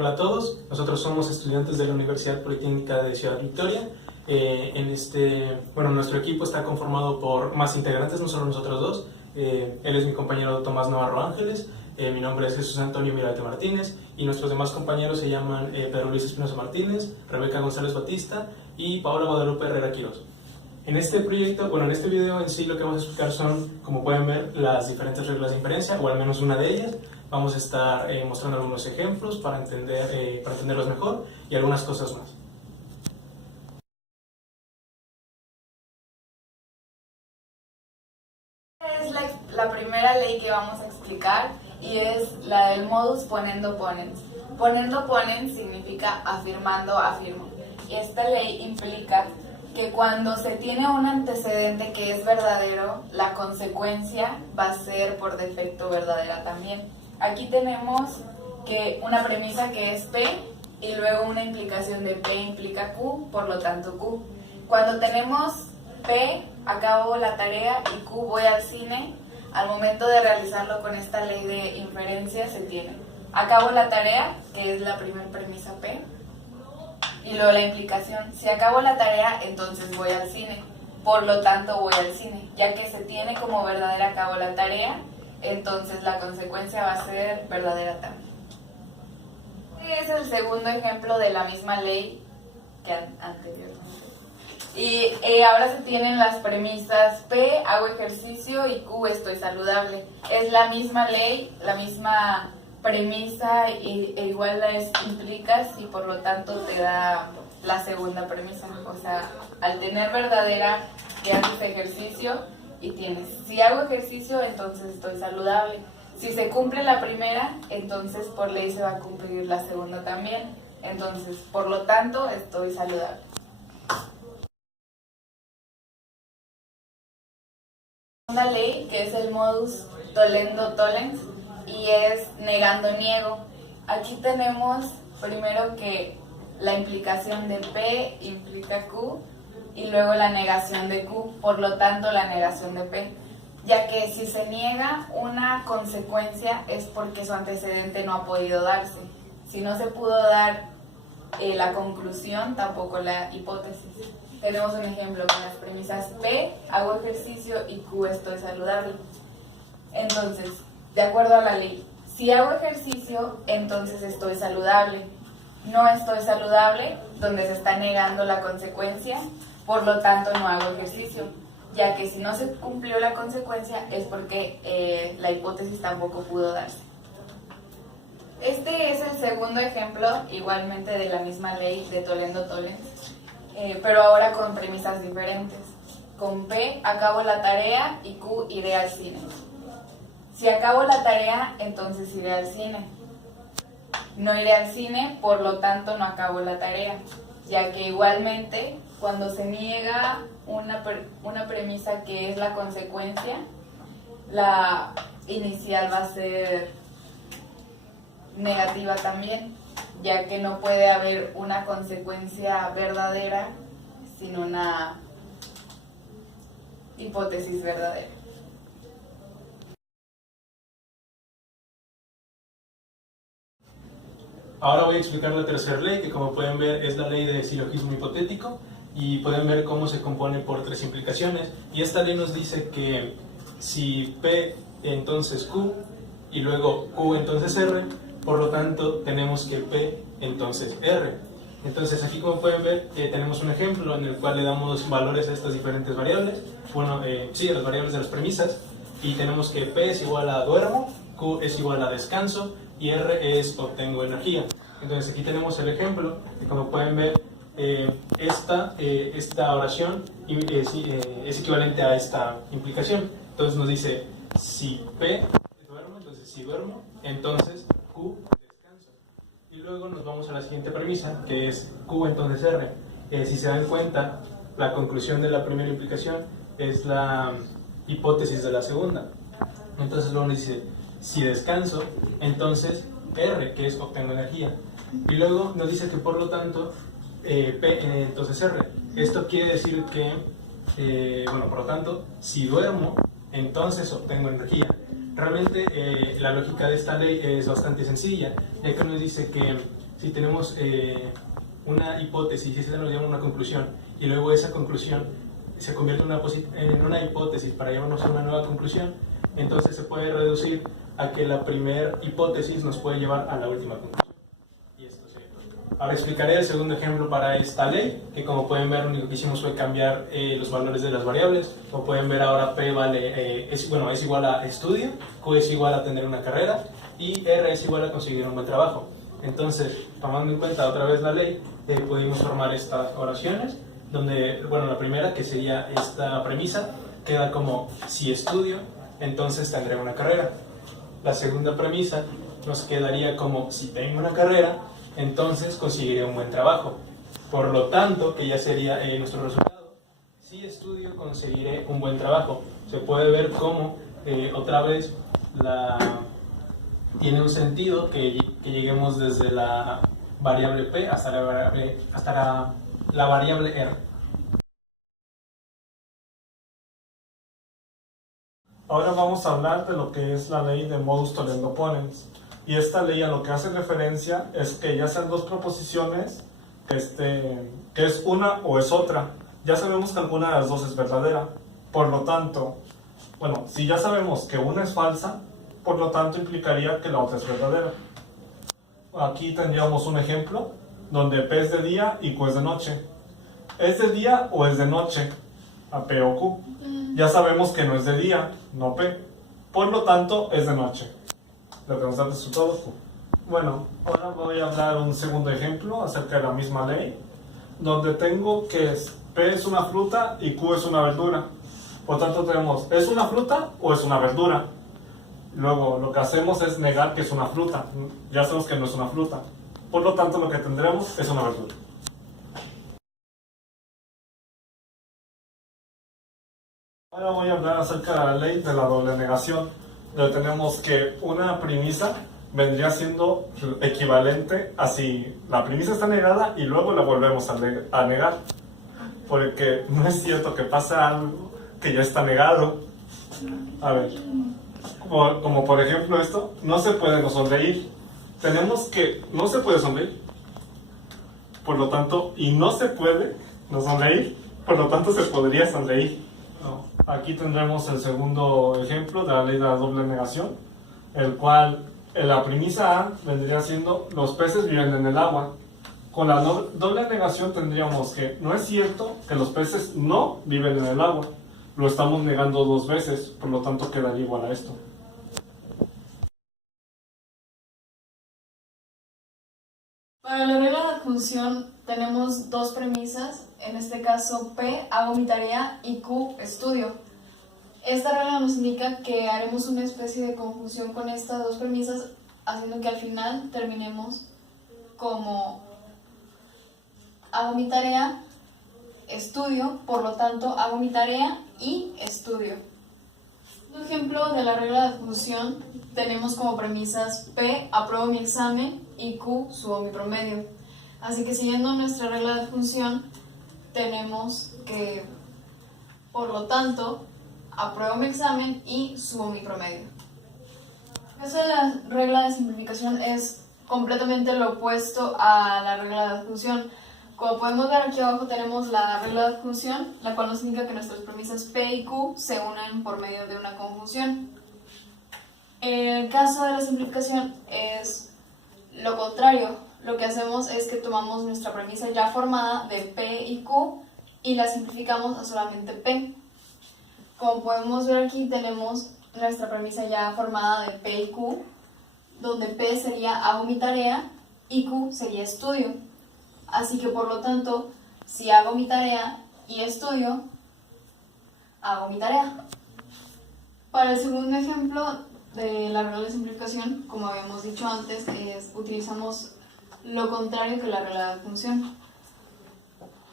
Hola a todos, nosotros somos estudiantes de la Universidad Politécnica de Ciudad Victoria. Nuestro equipo está conformado por más integrantes, no solo nosotros dos. Él es mi compañero Tomás Navarro Ángeles, mi nombre es Jesús Antonio Mirate Martínez y nuestros demás compañeros se llaman Pedro Luis Espinosa Martínez, Rebeca González Batista y Paola Guadalupe Herrera Quiroz. En este video en sí lo que vamos a explicar son, como pueden ver, las diferentes reglas de inferencia, o al menos una de ellas. Vamos a estar mostrando algunos ejemplos para entenderlos mejor y algunas cosas más. Es la primera ley que vamos a explicar y es la del modus ponendo ponens. Ponendo ponens significa afirmando afirmo. Y esta ley implica que cuando se tiene un antecedente que es verdadero, la consecuencia va a ser por defecto verdadera también. Aquí tenemos que una premisa que es P y luego una implicación de P implica Q, por lo tanto Q. Cuando tenemos P, acabo la tarea y Q, voy al cine, al momento de realizarlo con esta ley de inferencia se tiene acabo la tarea, que es la primera premisa P, y luego la implicación, si acabo la tarea, entonces voy al cine, por lo tanto voy al cine, ya que se tiene como verdadera acabo la tarea, entonces la consecuencia va a ser verdadera también. Este es el segundo ejemplo de la misma ley que anteriormente. Y ahora se tienen las premisas P, hago ejercicio, y Q, estoy saludable. Es la misma ley, la misma premisa e igual las implicas y por lo tanto te da la segunda premisa. O sea, al tener verdadera que haces ejercicio y tienes, si hago ejercicio entonces estoy saludable. Si se cumple la primera, entonces por ley se va a cumplir la segunda también. Entonces, por lo tanto, estoy saludable. Una ley que es el modus tollendo tollens y es negando niego. Aquí tenemos primero que la implicación de P implica Q y luego la negación de Q, por lo tanto la negación de P, ya que si se niega una consecuencia es porque su antecedente no ha podido darse. Si no se pudo dar la conclusión, tampoco la hipótesis. Tenemos un ejemplo con las premisas P, hago ejercicio, y Q, estoy saludable. Entonces, de acuerdo a la ley, si hago ejercicio, entonces estoy saludable. No estoy saludable, donde se está negando la consecuencia, por lo tanto no hago ejercicio, ya que si no se cumplió la consecuencia es porque la hipótesis tampoco pudo darse. Este es el segundo ejemplo, igualmente de la misma ley de tollendo tollens, pero ahora con premisas diferentes. Con P, acabo la tarea, y Q, iré al cine. Si acabo la tarea, entonces iré al cine. No iré al cine, por lo tanto no acabo la tarea, ya que igualmente cuando se niega una premisa que es la consecuencia, la inicial va a ser negativa también, ya que no puede haber una consecuencia verdadera sin una hipótesis verdadera. Ahora voy a explicar la tercera ley, que como pueden ver es la ley de silogismo hipotético, y pueden ver cómo se compone por tres implicaciones. Y esta ley nos dice que si P entonces Q y luego Q entonces R, por lo tanto tenemos que P entonces R. Entonces aquí, como pueden ver, tenemos un ejemplo en el cual le damos valores a estas diferentes variables, a las variables de las premisas, y tenemos que P es igual a duermo, Q es igual a descanso y R es obtengo energía. Entonces aquí tenemos el ejemplo, y como pueden ver, esta oración es equivalente a esta implicación. Entonces nos dice, si P es duermo, entonces si duermo, entonces Q descanso. Y luego nos vamos a la siguiente premisa, que es Q entonces R. Si se dan cuenta, la conclusión de la primera implicación es la hipótesis de la segunda. Entonces luego nos dice, si descanso, entonces R, que es obtengo energía. Y luego nos dice que por lo tanto P entonces R. Esto quiere decir que, por lo tanto, si duermo, entonces obtengo energía. Realmente la lógica de esta ley es bastante sencilla, ya que nos dice que si tenemos una hipótesis, y esa nos llama una conclusión, y luego esa conclusión se convierte en una hipótesis para llevarnos a una nueva conclusión, entonces se puede reducir a que la primera hipótesis nos puede llevar a la última conclusión. Y esto sería todo. Ahora explicaré el segundo ejemplo para esta ley, que como pueden ver lo único que hicimos fue cambiar los valores de las variables. Como pueden ver ahora P es igual a estudio, Q es igual a tener una carrera y R es igual a conseguir un buen trabajo. Entonces, tomando en cuenta otra vez la ley, pudimos formar estas oraciones, donde, bueno, la primera, que sería esta premisa, queda como si estudio, entonces tendré una carrera. La segunda premisa nos quedaría como si tengo una carrera, entonces conseguiré un buen trabajo. Por lo tanto, que ya sería nuestro resultado, si estudio conseguiré un buen trabajo. Se puede ver cómo otra vez tiene un sentido que lleguemos desde la variable P hasta la variable R. Ahora vamos a hablar de lo que es la ley de modus tollendo ponens. Y esta ley a lo que hace referencia es que ya sean dos proposiciones, que es una o es otra. Ya sabemos que alguna de las dos es verdadera. Por lo tanto, bueno, si ya sabemos que una es falsa, por lo tanto implicaría que la otra es verdadera. Aquí tendríamos un ejemplo donde P es de día y Q es de noche. ¿Es de día o es de noche? A P o Q. Ya sabemos que no es de día, no P. Por lo tanto, es de noche. Lo que nos da el resultado Q. Bueno, ahora voy a dar un segundo ejemplo acerca de la misma ley, donde tengo que P es una fruta y Q es una verdura. Por tanto, tenemos, ¿es una fruta o es una verdura? Luego, lo que hacemos es negar que es una fruta. Ya sabemos que no es una fruta. Por lo tanto, lo que tendremos es una verdura. Ahora voy a hablar acerca de la ley de la doble negación, donde tenemos que una premisa vendría siendo equivalente a si la premisa está negada y luego la volvemos a negar. Porque no es cierto que pasa algo que ya está negado. A ver, como por ejemplo esto, no se puede no sonreír. Tenemos que no se puede sonreír. Por lo tanto, y no se puede no sonreír, por lo tanto se podría sonreír. Aquí tendremos el segundo ejemplo de la ley de la doble negación, el cual en la premisa A vendría siendo los peces viven en el agua. Con la doble negación tendríamos que no es cierto que los peces no viven en el agua. Lo estamos negando dos veces, por lo tanto quedaría igual a esto. Para la regla de adjunción tenemos dos premisas, en este caso P, hago mi tarea, y Q, estudio. Esta regla nos indica que haremos una especie de conjunción con estas dos premisas, haciendo que al final terminemos como hago mi tarea, estudio, por lo tanto hago mi tarea y estudio. Un ejemplo de la regla de adjunción tenemos como premisas P, apruebo mi examen, y Q, subo mi promedio. Así que siguiendo nuestra regla de adjunción, tenemos que, por lo tanto, apruebo mi examen y subo mi promedio. Eso de la regla de simplificación es completamente lo opuesto a la regla de adjunción. Como podemos ver aquí abajo tenemos la regla de adjunción, la cual nos indica que nuestras premisas P y Q se unen por medio de una conjunción. En el caso de la simplificación es lo contrario. Lo que hacemos es que tomamos nuestra premisa ya formada de P y Q y la simplificamos a solamente P. Como podemos ver aquí tenemos nuestra premisa ya formada de P y Q, donde P sería hago mi tarea y Q sería estudio. Así que por lo tanto, si hago mi tarea y estudio, hago mi tarea. Para el segundo ejemplo de la regla de simplificación, como habíamos dicho antes, utilizamos lo contrario que la regla de adjunción.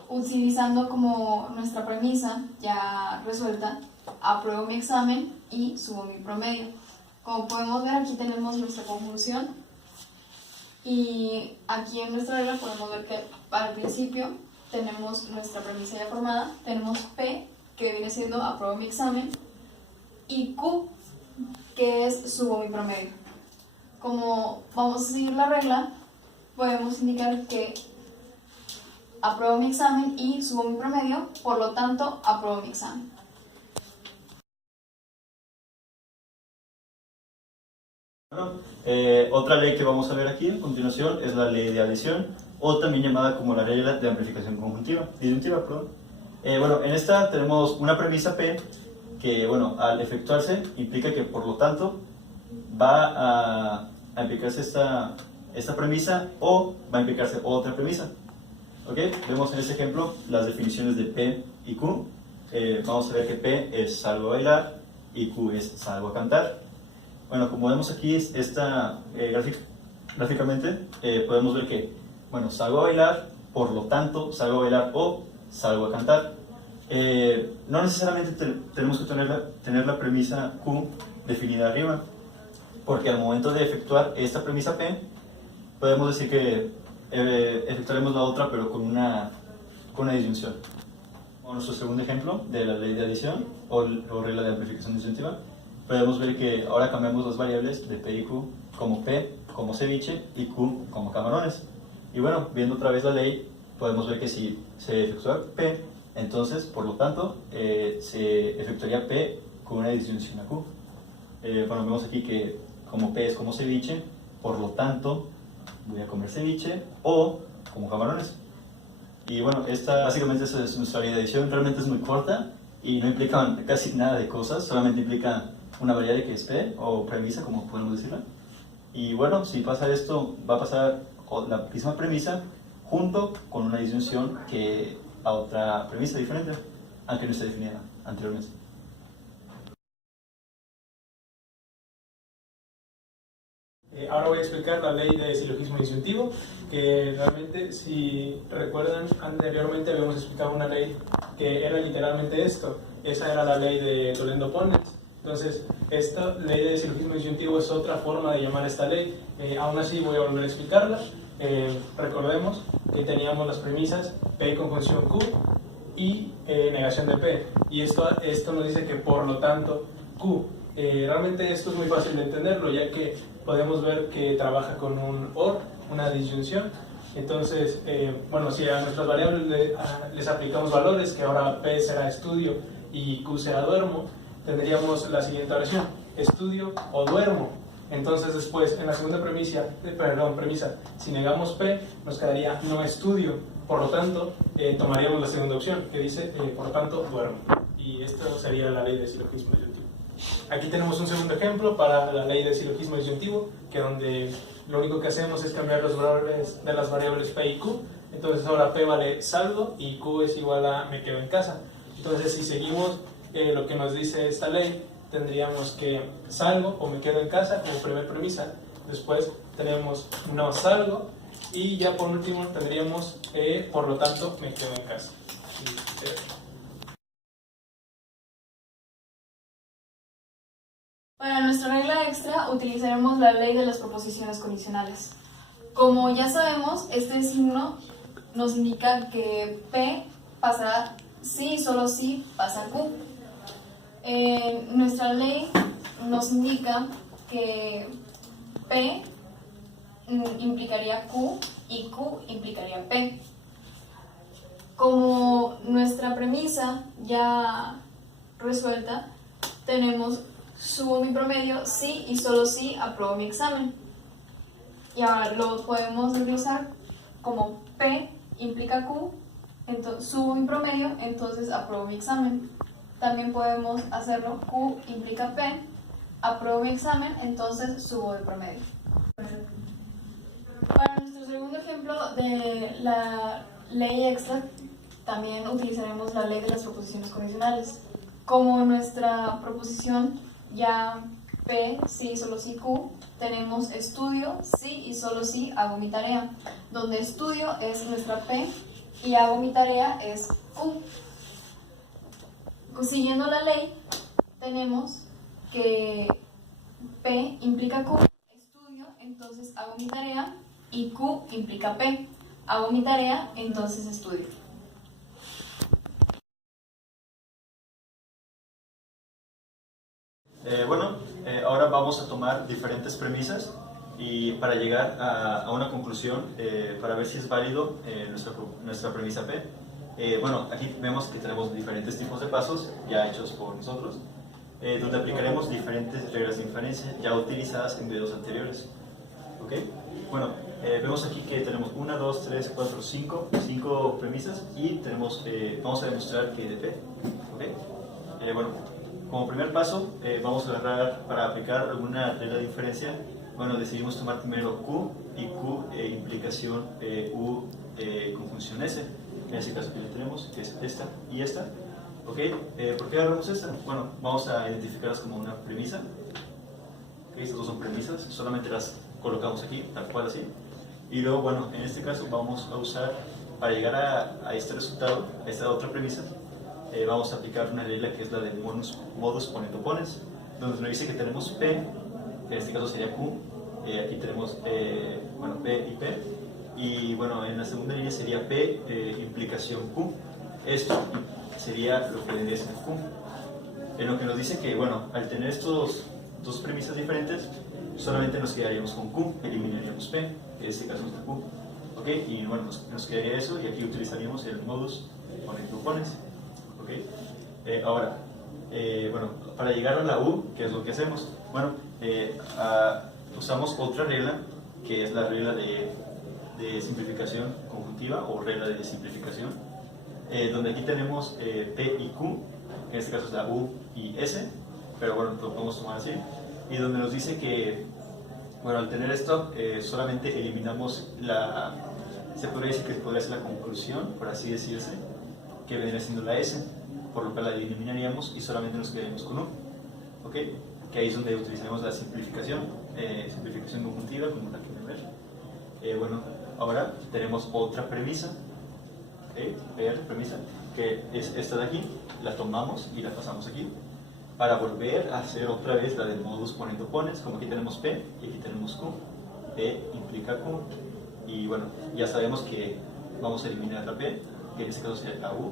Utilizando como nuestra premisa ya resuelta, apruebo mi examen y subo mi promedio. Como podemos ver, aquí tenemos nuestra conjunción. Y aquí en nuestra regla podemos ver que al principio tenemos nuestra premisa ya formada, tenemos P, que viene siendo apruebo mi examen, y Q, que es subo mi promedio. Como vamos a seguir la regla, podemos indicar que apruebo mi examen y subo mi promedio, por lo tanto, apruebo mi examen. Bueno, otra ley que vamos a ver aquí a continuación es la ley de adición, o también llamada como la regla de amplificación disyuntiva. Bueno, en esta tenemos una premisa P que, bueno, al efectuarse implica que, por lo tanto, va a implicarse esta premisa o va a implicarse otra premisa. ¿Ok? Vemos en este ejemplo las definiciones de P y Q. Vamos a ver que P es salgo a bailar y Q es salgo a cantar. Bueno, como vemos aquí gráficamente, podemos ver que, bueno, salgo a bailar, por lo tanto, salgo a bailar o salgo a cantar. No necesariamente tenemos que tener la premisa Q definida arriba, porque al momento de efectuar esta premisa P, podemos decir que efectuaremos la otra, pero con una disyunción. O nuestro segundo ejemplo de la ley de adición o regla de amplificación disyuntiva, podemos ver que ahora cambiamos las variables de P y Q como P como ceviche y Q como camarones. Y bueno, viendo otra vez la ley, podemos ver que si se efectúa P, entonces, por lo tanto, se efectuaría P con una disyunción a Q. Bueno, vemos aquí que como P es como ceviche, por lo tanto, voy a comer ceviche o como camarones. Y bueno, básicamente eso es nuestra ley de adición. Realmente es muy corta y no implica casi nada de cosas, solamente implica una variable que es P o premisa, como podemos decirla. Y bueno, si pasa esto, va a pasar la misma premisa junto con una disyunción a otra premisa diferente, aunque no esté definida anteriormente. Ahora voy a explicar la ley de silogismo disyuntivo, que realmente, si recuerdan, anteriormente habíamos explicado una ley que era literalmente esto. Esa era la ley de Toledo-Ponens. Entonces, esta ley de silogismo disyuntivo es otra forma de llamar esta ley. Aún así voy a volver a explicarla. Recordemos que teníamos las premisas P conjunción Q y negación de P. Y esto nos dice que, por lo tanto, Q. Realmente esto es muy fácil de entenderlo, ya que podemos ver que trabaja con un OR, una disyunción. Entonces, bueno, si a nuestras variables les aplicamos valores, que ahora P será estudio y Q será duermo, tendríamos la siguiente oración: estudio o duermo. Entonces después, en la segunda premisa, si negamos P, nos quedaría no estudio. Por lo tanto, tomaríamos la segunda opción, que dice, por lo tanto, duermo. Y esto sería la ley de silogismo disyuntivo. Aquí tenemos un segundo ejemplo para la ley de silogismo disyuntivo, que donde lo único que hacemos es cambiar los valores de las variables P y Q. Entonces ahora P vale salgo y Q es igual a me quedo en casa. Entonces, si seguimos lo que nos dice esta ley, tendríamos que salgo o me quedo en casa como primer premisa. Después tenemos no salgo y ya por último tendríamos por lo tanto me quedo en casa. Para nuestra regla extra utilizaremos la ley de las proposiciones condicionales. Como ya sabemos, este signo nos indica que P pasará si y solo si pasa Q. Nuestra ley nos indica que P implicaría Q y Q implicaría P. Como nuestra premisa ya resuelta, tenemos subo mi promedio si y solo si apruebo mi examen. Y ahora lo podemos desglosar como P implica Q, entonces subo mi promedio, entonces apruebo mi examen. También podemos hacerlo Q implica P, apruebo mi examen, entonces subo de promedio. Para nuestro segundo ejemplo de la ley extra, también utilizaremos la ley de las proposiciones condicionales. Como nuestra proposición ya P, sí, solo sí, Q, tenemos estudio, sí y solo sí hago mi tarea, donde estudio es nuestra P y hago mi tarea es Q. Siguiendo la ley, tenemos que P implica Q, estudio, entonces hago mi tarea, y Q implica P, hago mi tarea, entonces estudio. Bueno, ahora vamos a tomar diferentes premisas y para llegar a una conclusión, para ver si es válido nuestra premisa P, bueno, aquí vemos que tenemos diferentes tipos de pasos ya hechos por nosotros, donde aplicaremos diferentes reglas de inferencia ya utilizadas en videos anteriores. ¿Ok? Bueno, vemos aquí que tenemos 1, 2, 3, 4, 5 premisas y tenemos, vamos a demostrar que de P. ¿Ok? Bueno, como primer paso, vamos a agarrar para aplicar alguna regla de inferencia. Bueno, decidimos tomar primero Q y Q implicación U conjunción S. En este caso que ya tenemos, que es esta y esta. ¿Ok? ¿Por qué agarramos esta? Bueno, vamos a identificarlas como una premisa. ¿Ok? Estas dos son premisas, solamente las colocamos aquí, tal cual así. Y luego, bueno, en este caso vamos a usar, para llegar a este resultado, a esta otra premisa, vamos a aplicar una regla que es la de modus ponendo ponens, donde nos dice que tenemos P, que en este caso sería Q, aquí tenemos bueno, P y P, y bueno, en la segunda línea sería P implicación Q. Esto sería lo que vendría siendo Q. En lo que nos dice que, bueno, al tener estos dos premisas diferentes, solamente nos quedaríamos con Q, eliminaríamos P, que en este caso es Q. ¿Ok? Y bueno, nos quedaría eso, y aquí utilizaríamos el modus ponendo ponens. ¿Ok? Ahora, bueno, para llegar a la U, ¿qué es lo que hacemos? Bueno, usamos otra regla, que es la regla de simplificación conjuntiva o regla de simplificación, donde aquí tenemos P y Q, en este caso es la U y S, pero bueno, lo podemos tomar así, y donde nos dice que, bueno, al tener esto, solamente eliminamos se podría decir que podría ser la conclusión, por así decirse, que vendría siendo la S, por lo cual la eliminaríamos y solamente nos quedaríamos con U. ¿Ok? Que ahí es donde utilizaremos la simplificación conjuntiva, como la quieren ver. Bueno, ahora tenemos otra premisa, premisa, que es esta de aquí, la tomamos y la pasamos aquí, para volver a hacer otra vez la de modus ponendo ponens, como aquí tenemos P y aquí tenemos Q. P implica Q, y bueno, ya sabemos que vamos a eliminar la P, que en este caso sería la U,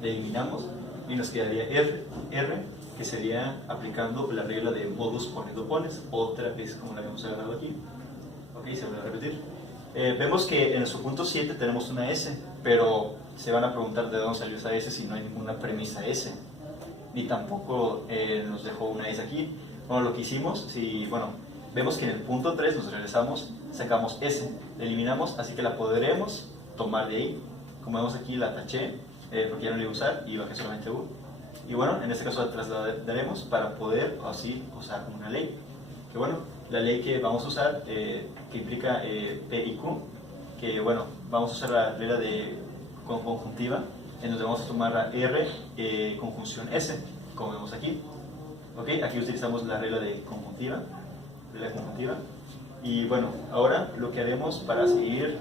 la eliminamos y nos quedaría R, que sería aplicando la regla de modus ponendo ponens, otra vez como la habíamos agarrado aquí. Ok, se vuelve a repetir. Vemos que en su punto 7 tenemos una S, pero se van a preguntar de dónde salió esa S si no hay ninguna premisa S, ni tampoco nos dejó una S aquí. Bueno, lo que hicimos, bueno, vemos que en el punto 3 nos regresamos, sacamos S, la eliminamos, así que la podremos tomar de ahí. Como vemos aquí, la taché, porque ya no la iba a usar y bajé solamente U. Y bueno, en este caso la trasladaremos para poder así usar una ley. Que bueno, la ley que vamos a usar, que implica P y Q, que bueno, vamos a usar la regla de conjuntiva, en donde vamos a tomar la R conjunción S, como vemos aquí. ¿Ok? Aquí utilizamos la regla de conjuntiva, y bueno, ahora lo que haremos para seguir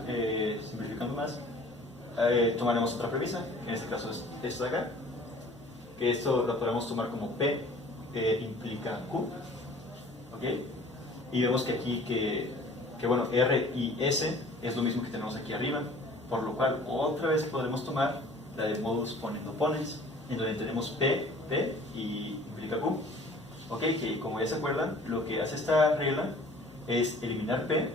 simplificando más, tomaremos otra premisa, en este caso es esto de acá, que esto lo podemos tomar como P implica Q. ¿Ok? Y vemos que aquí que bueno, R y S es lo mismo que tenemos aquí arriba, por lo cual otra vez podremos tomar la de modus ponendo ponens, en donde tenemos P y implica Q. Ok, que como ya se acuerdan, lo que hace esta regla es eliminar P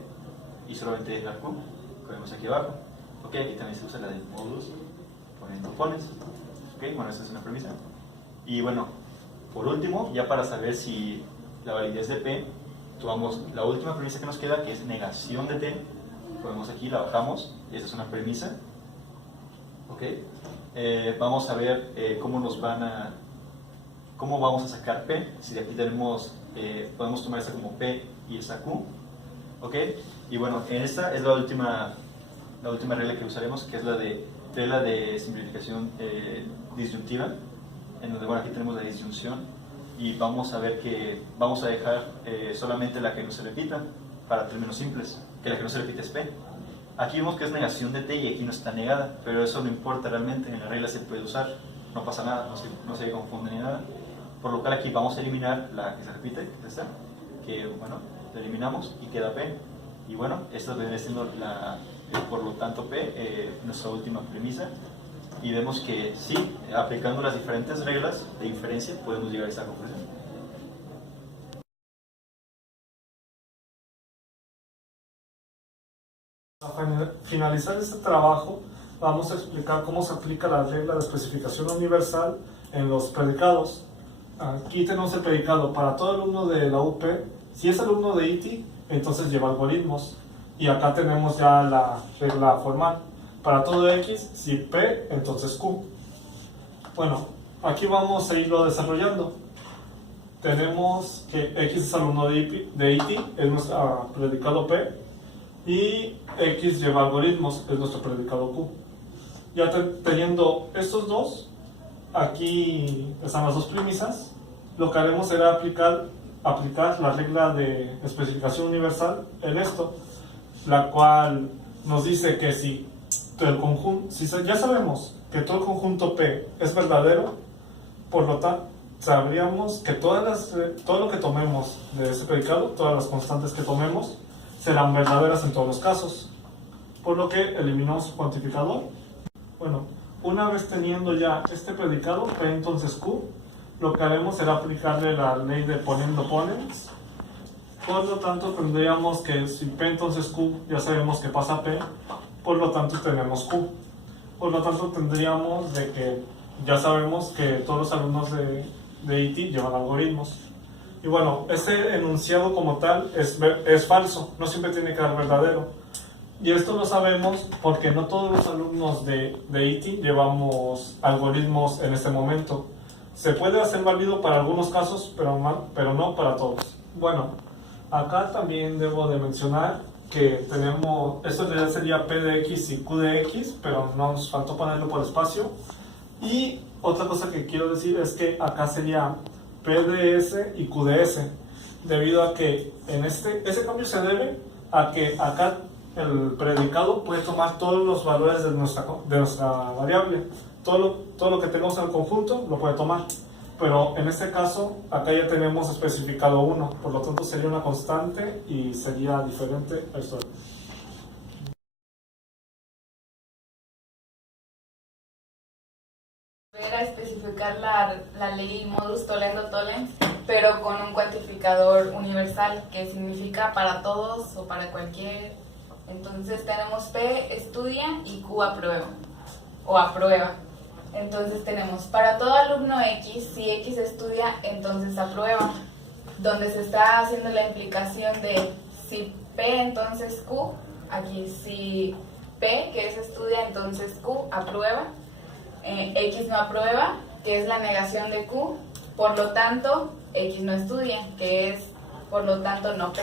y solamente dejar Q, como vemos aquí abajo. Ok, aquí también se usa la de modus ponendo ponens. Ok, bueno, esa es una premisa. Y bueno, por último, ya para saber si la validez de P, tomamos la última premisa que nos queda, que es negación de T. Como vemos aquí, la bajamos, y esta es una premisa. Ok, vamos a ver cómo vamos a sacar P. Si de aquí tenemos, podemos tomar esta como P y esta Q. Ok, y bueno, en esta es la última regla que usaremos, que es la regla de simplificación disyuntiva, en donde bueno, aquí tenemos la disyunción y vamos a ver que vamos a dejar solamente la que no se repita para términos simples, que la que no se repite es P. Aquí vemos que es negación de T y aquí no está negada, pero eso no importa realmente, en la regla se puede usar, no pasa nada, no se confunde ni nada, por lo cual aquí vamos a eliminar la que se repite, que es esta, que bueno, la eliminamos y queda P. Y bueno, esta viene siendo por lo tanto P, nuestra última premisa, y vemos que sí, aplicando las diferentes reglas de inferencia podemos llegar a esta conclusión. Para finalizar este trabajo, vamos a explicar cómo se aplica la regla de especificación universal en los predicados. Aquí tenemos el predicado para todo alumno de la UP. Si es alumno de ITI, entonces lleva algoritmos. Y acá tenemos ya la regla formal. Para todo X, si P, entonces Q. Bueno, aquí vamos a irlo desarrollando. Tenemos que X es alumno de ITI, es nuestro predicado P. Y X lleva algoritmos, es nuestro predicado Q. Ya teniendo estos dos, aquí están las dos premisas. Lo que haremos será aplicar la regla de especificación universal en esto, la cual nos dice que si el conjunto, ya sabemos que todo el conjunto P es verdadero, por lo tanto sabríamos que todo lo que tomemos de ese predicado, todas las constantes que tomemos, serán verdaderas en todos los casos, por lo que eliminamos su cuantificador. Bueno, una vez teniendo ya este predicado, P entonces Q, lo que haremos será aplicarle la ley de poniendo ponens. Por lo tanto, tendríamos que si P entonces Q, ya sabemos que pasa P, por lo tanto tenemos Q. Por lo tanto, tendríamos de que ya sabemos que todos los alumnos de ITI llevan algoritmos. Y bueno, ese enunciado como tal es falso, no siempre tiene que ser verdadero. Y esto lo sabemos porque no todos los alumnos de ITI llevamos algoritmos en este momento. Se puede hacer válido para algunos casos, pero no para todos. Bueno, acá también debo de mencionar que tenemos, esto en realidad sería P de X y Q de X, pero nos faltó ponerlo por espacio. Y otra cosa que quiero decir es que acá sería P de S y Q de S, debido a que ese cambio se debe a que acá el predicado puede tomar todos los valores de nuestra variable. Todo lo que tenemos en el conjunto lo puede tomar, pero en este caso acá ya tenemos especificado 1, por lo tanto sería una constante y sería diferente a esto. A especificar la ley modus tollendo tollens, pero con un cuantificador universal que significa para todos o para cualquier. Entonces tenemos P estudia y Q aprueba o aprueba. Entonces tenemos para todo alumno X, si X estudia, entonces aprueba, donde se está haciendo la implicación de si P, entonces Q. Aquí si P, que es estudia, entonces Q aprueba. X no aprueba, que es la negación de Q, por lo tanto X no estudia, que es por lo tanto no P.